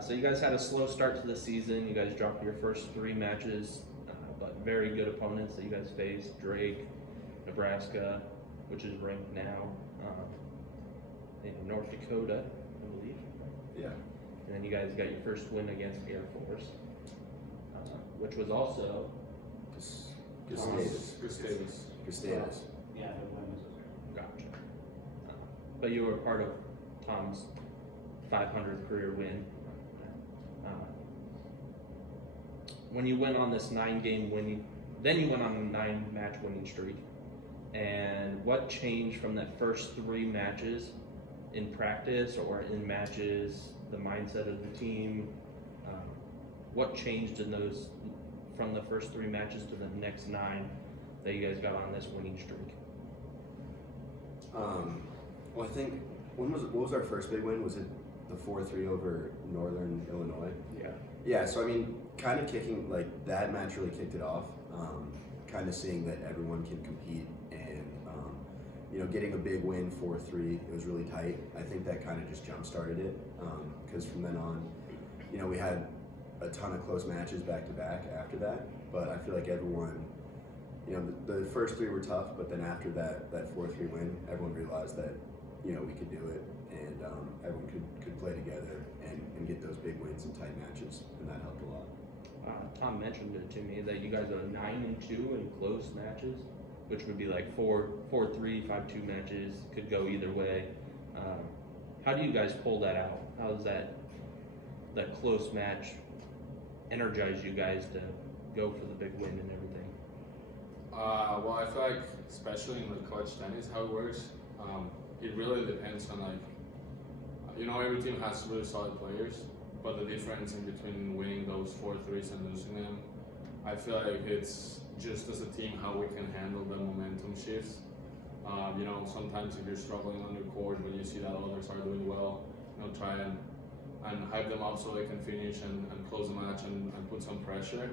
So you guys had a slow start to the season. You guys dropped your first 3 matches, but very good opponents that you guys faced: Drake, Nebraska, which is ranked now, in North Dakota, I believe. Yeah. And then you guys got your first win against Air Force, which was also Gustavus. Yeah, the women's was gotcha. But you were part of Tom's 500th career win. When you went on this 9-game winning, then you went on a 9-match winning streak. And what changed from that first 3 matches in practice or in matches, the mindset of the team? What changed in those from the first 3 matches to the next 9 that you guys got on this winning streak? Well, I think what was our first big win? Was it the 4-3 over Northern Illinois? Yeah. Yeah. So I mean, kind of kicking like that match really kicked it off. Kind of seeing that everyone can compete and getting a big win 4-3. It was really tight. I think that kind of just jump started it because from then on, we had a ton of close matches back to back after that. But I feel like everyone. The first 3 were tough, but then after that 4-3 win, everyone realized that, we could do it, and everyone could play together and get those big wins in tight matches, and that helped a lot. Tom mentioned it to me that you guys are 9-2 in close matches, which would be like 4-3, 5-2 matches, could go either way. How do you guys pull that out? How does that close match energize you guys to go for the big win and everything? Well, I feel like, especially in the clutch tennis, how it works, it really depends on every team has really solid players, but the difference in between winning those 4-3s and losing them, I feel like it's just as a team how we can handle the momentum shifts. Sometimes if you're struggling on your court, when you see that others are doing well, try and hype them up so they can finish and close the match and put some pressure.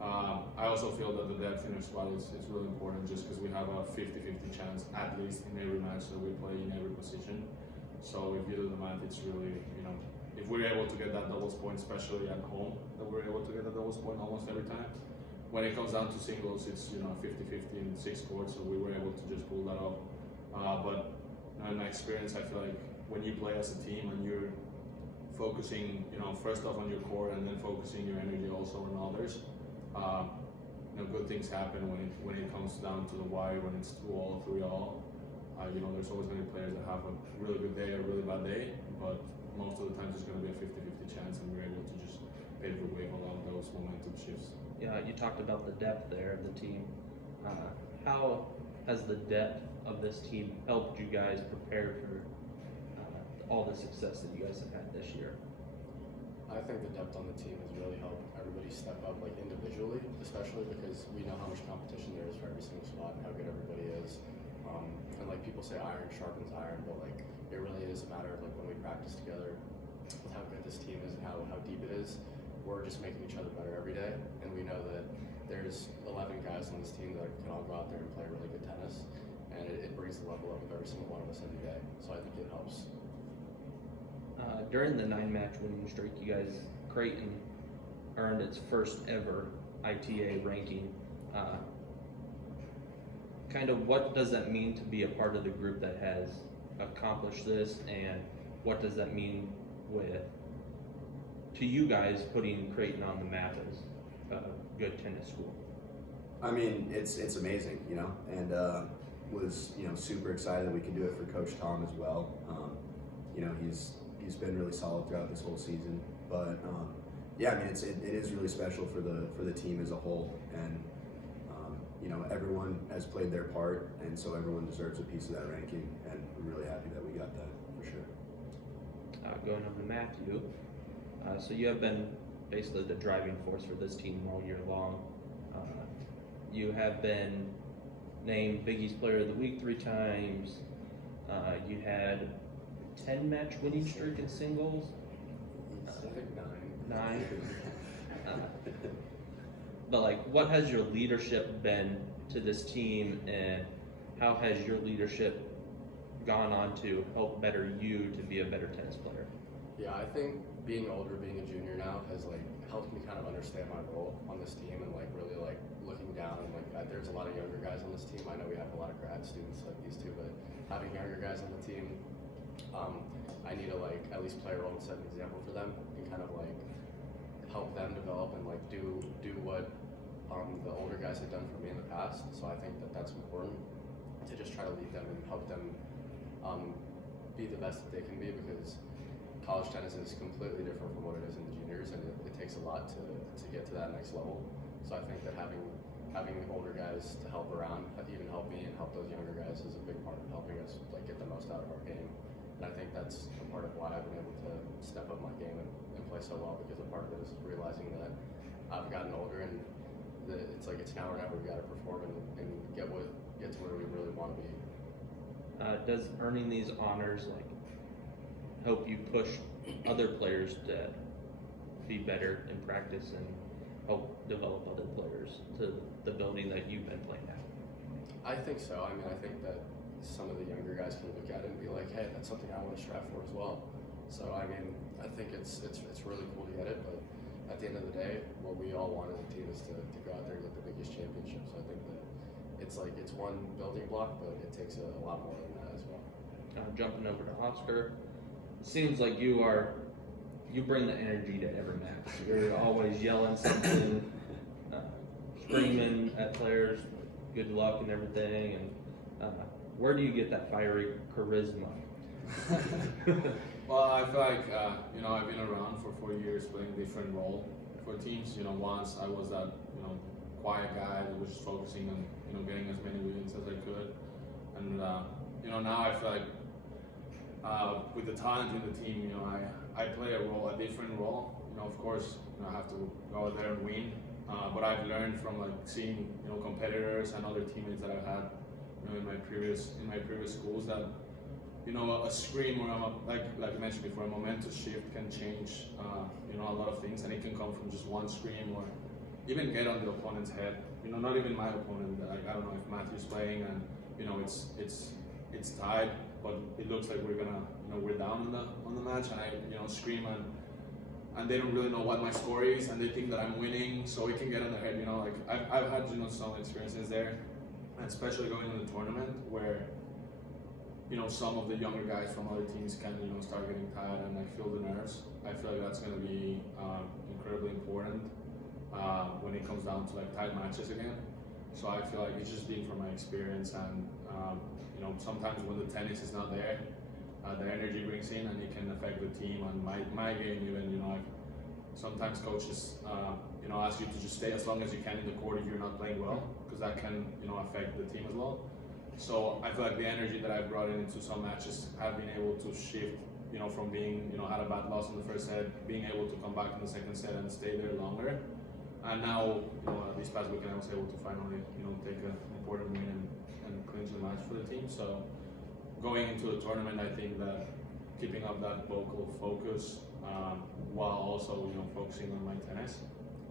I also feel that the depth in our squad is really important just because we have a 50-50 chance at least in every match that we play in every position. So if you do the math, it's really, if we're able to get that doubles point, especially at home, that we're able to get a doubles point almost every time. When it comes down to singles, it's 50-50 in 6 courts, so we were able to just pull that off. But in my experience, I feel like when you play as a team and you're focusing, first off on your core and then focusing your energy also on others, good things happen when it comes down to the wire, when it's 2-all, 3-all. There's always going to be players that have a really good day or a really bad day, but most of the times it's going to be a 50-50 chance, and we're able to just pave the way for a lot of those momentum shifts. Yeah, you talked about the depth there of the team. How has the depth of this team helped you guys prepare for all the success that you guys have had this year? I think the depth on the team has really helped everybody step up, individually, especially because we know how much competition there is for every single spot and how good everybody is. And people say iron sharpens iron, but it really is a matter of when we practice together with how good this team is and how deep it is, we're just making each other better every day. And we know that there's 11 guys on this team that can all go out there and play really good tennis, and it brings the level up of every single one of us every day. So I think it helps. During the 9-match winning streak, you guys, Creighton earned its first ever ITA ranking. What does that mean to be a part of the group that has accomplished this, and what does that mean to you guys putting Creighton on the map as a good tennis school? I mean, it's amazing, and was super excited that we could do it for Coach Tom as well. He's been really solid throughout this whole season, but yeah, I mean, it is really special for the team as a whole, and everyone has played their part, and so everyone deserves a piece of that ranking, and we're really happy that we got that for sure. Going on to Matthew, so you have been basically the driving force for this team all year long. You have been named Big East Player of the Week 3 times. You had 10-match winning streak in singles. I think 9. 9. But what has your leadership been to this team, and how has your leadership gone on to help better you to be a better tennis player? Yeah, I think being older, being a junior now has like helped me kind of understand my role on this team and like really like looking down and like there's a lot of younger guys on this team. I know we have a lot of grad students like these two, but having younger guys on the team, I need to like at least play a role and set an example for them and kind of like help them develop and like do what the older guys had done for me in the past. So I think that that's important to just try to lead them and help them be the best that they can be, because college tennis is completely different from what it is in the juniors, and it takes a lot to get to that next level. So I think that having older guys to help around, even help me and help those younger guys, is a big part of helping us like get the most out of our game. And I think that's a part of why I've been able to step up my game and play so well, because a part of it is realizing that I've gotten older and it's like it's now or never. We got to perform and get to where we really want to be. Does earning these honors like help you push other players to be better in practice and help develop other players to the building that you've been playing at? I think so. I mean, I think that some of the younger guys can look at it and be like, hey, that's something I want to strive for as well. So I mean, I think it's really cool to get it, but at the end of the day, what we all want as a team is to go out there and get the biggest championship. So I think that it's one building block, but it takes a lot more than that as well. Jumping over to Oscar, it seems like you bring the energy to every match. You're always yelling something, screaming at players, good luck and everything. And where do you get that fiery charisma? Well, I feel like I've been around for 4 years playing a different role for teams. Once I was that quiet guy that was just focusing on getting as many wins as I could, and now I feel like with the talent in the team, I play a different role. Of course, I have to go out there and win, but I've learned from like seeing competitors and other teammates that I've had in my previous schools that. A scream or like I mentioned before, a momentous shift can change, a lot of things, and it can come from just one scream or even get on the opponent's head. Not even my opponent. I don't know if Matthew's playing and it's tied, but it looks like we're gonna we're down on the match, and I scream and they don't really know what my score is, and they think that I'm winning, so it can get in their head. Like I've had some experiences there, and especially going in the tournament where. Some of the younger guys from other teams can, start getting tired and like feel the nerves. I feel like that's going to be incredibly important when it comes down to like tight matches again. So I feel like it's just been from my experience, and sometimes when the tennis is not there, the energy brings in and it can affect the team and my game even. Sometimes coaches ask you to just stay as long as you can in the court if you're not playing well, because that can affect the team as well. So I feel like the energy that I've brought into some matches have been able to shift, from being, had a bad loss in the first set, being able to come back in the second set and stay there longer. And now, this past weekend I was able to finally, take an important win and clinch the match for the team. So going into the tournament, I think that keeping up that vocal focus while also, focusing on my tennis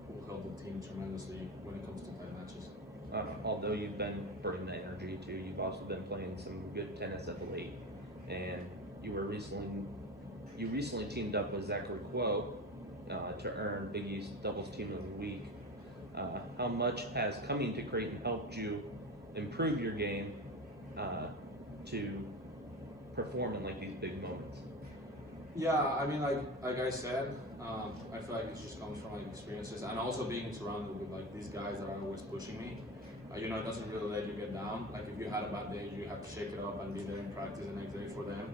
will help the team tremendously when it comes to tight matches. Although you've been bringing the energy too, you've also been playing some good tennis at the late, and you recently teamed up with Zachary Quo to earn Big East Doubles Team of the Week. How much has coming to Creighton helped you improve your game to perform in like these big moments? Yeah, I mean, like I said, I feel like it just comes from like experiences and also being surrounded with like these guys that are always pushing me. It doesn't really let you get down. Like if you had a bad day, you have to shake it up and be there in practice the next day for them.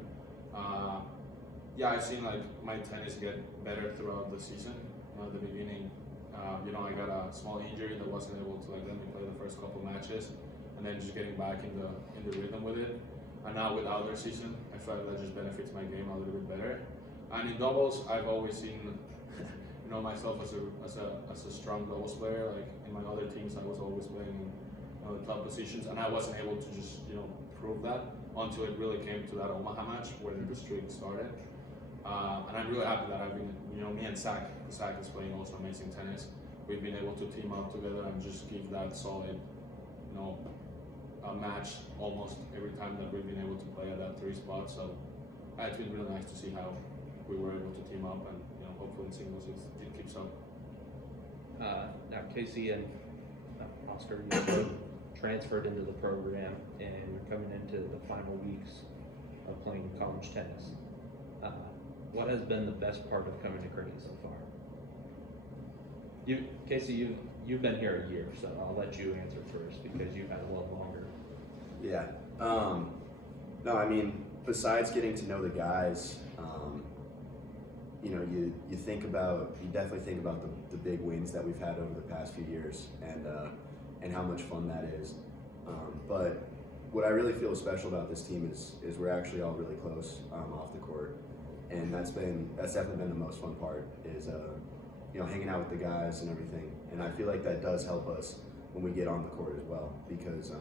I've seen like my tennis get better throughout the season. At the beginning, I got a small injury that wasn't able to like let me play the first couple matches, and then just getting back in the rhythm with it. And now with outdoor season, I feel like that just benefits my game a little bit better. And in doubles, I've always seen, myself as a strong doubles player. Like in my other teams, I was always playing the top positions, and I wasn't able to just prove that until it really came to that Omaha match where the streak started. And I'm really happy that I've been, me and Zach is playing also amazing tennis. We've been able to team up together and just give that solid, a match almost every time that we've been able to play at that 3 spot. So it's been really nice to see how we were able to team up and hopefully in singles it keeps up. Now Casey and Oscar, you both transferred into the program, and you're coming into the final weeks of playing college tennis. What has been the best part of coming to Creighton so far? Casey, you've been here a year, so I'll let you answer first because you've had a little longer. Yeah. No, I mean, besides getting to know the guys, you know, you definitely think about the big wins that we've had over the past few years, and how much fun that is. But what I really feel special about this team is we're actually all really close off the court, and that's definitely been the most fun part is you know, hanging out with the guys and everything. And I feel like that does help us when we get on the court as well, because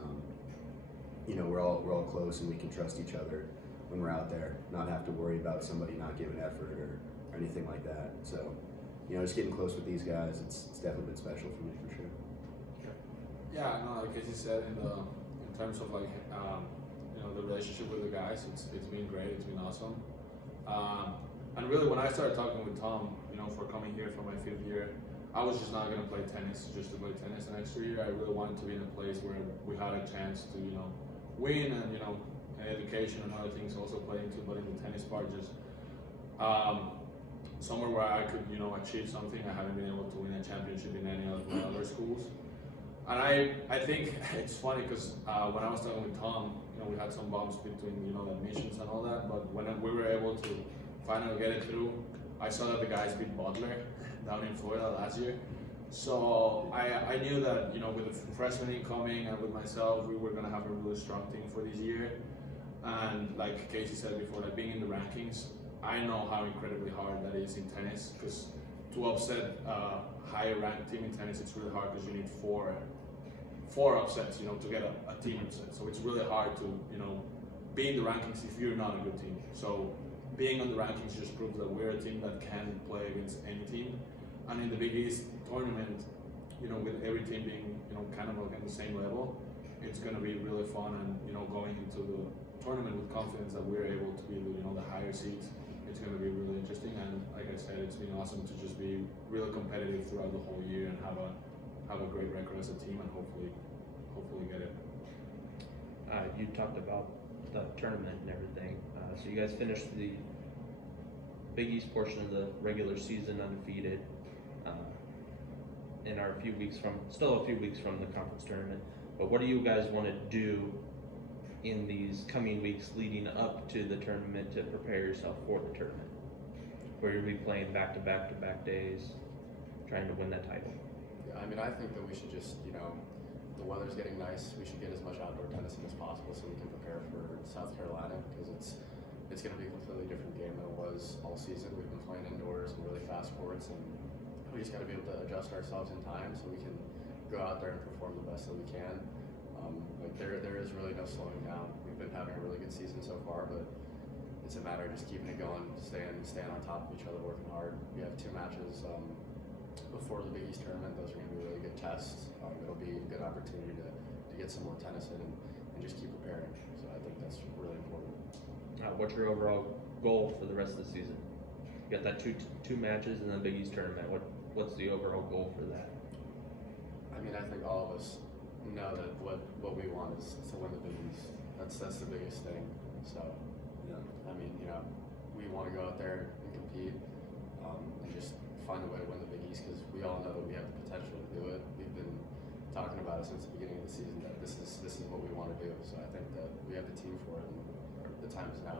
you know, we're all close and we can trust each other when we're out there, not have to worry about somebody not giving effort or anything like that. So, you know, just getting close with these guys, it's definitely been special for me for sure. Yeah, no, like as you said, in terms of like you know, the relationship with the guys, it's been great. It's been awesome. And really, when I started talking with Tom, you know, for coming here for my 5th year, I was just not gonna play tennis just to play tennis the next 3 years. I really wanted to be in a place where we had a chance to, you know, win and, you know, education and other things also play into, but in the tennis part, just somewhere where I could, you know, achieve something. I haven't been able to win a championship in any of my other schools. And I think it's funny because when I was talking with Tom, you know, we had some bumps between, you know, the admissions and all that, but when we were able to finally get it through, I saw that the guys beat Butler down in Florida last year. So I knew that, you know, with the freshmen incoming and with myself, we were gonna have a really strong team for this year. And like Casey said before, like being in the rankings, I know how incredibly hard that is in tennis, because to upset a higher ranked team in tennis, it's really hard because you need four upsets, you know, to get a team upset. So it's really hard to, you know, be in the rankings if you're not a good team. So being on the rankings just proves that we're a team that can play against any team. And in the Big East tournament, you know, with every team being, you know, kind of like at the same level, it's going to be really fun. And, you know, going into the tournament with confidence that we're able to be, you know, the higher seeds, it's going to be really interesting. And like I said, it's been awesome to just be really competitive throughout the whole year and have a great record as a team, and hopefully get it. You talked about the tournament and everything. So you guys finished the Big East portion of the regular season undefeated, and are still a few weeks from the conference tournament. But what do you guys want to do in these coming weeks leading up to the tournament to prepare yourself for the tournament, where you'll be playing back-to-back days, trying to win that title? Yeah, I mean, I think that we should just, you know, the weather's getting nice. We should get as much outdoor tennis in as possible so we can prepare for South Carolina, because it's going to be a completely different game than it was all season. We've been playing indoors and really fast courts, and we just got to be able to adjust ourselves in time so we can go out there and perform the best that we can. Like there is really no slowing down. We've been having a really good season so far, but it's a matter of just keeping it going, staying on top of each other, working hard. We have 2 matches before the Big East tournament. Those are going to be really good tests. It'll be a good opportunity to get some more tennis in and just keep preparing. So I think that's really important. What's your overall goal for the rest of the season? You got that two matches and then the Big East tournament. What's the overall goal for that? I mean, I think all of us know that what we want is to win the Big East. That's the biggest thing. So, Yeah. I mean, you know, we want to go out there and compete and just find a way to win the Big East, because we all know that we have the potential to do it. We've been talking about it since the beginning of the season that this is what we want to do. So I think that we have the team for it, and the time is now.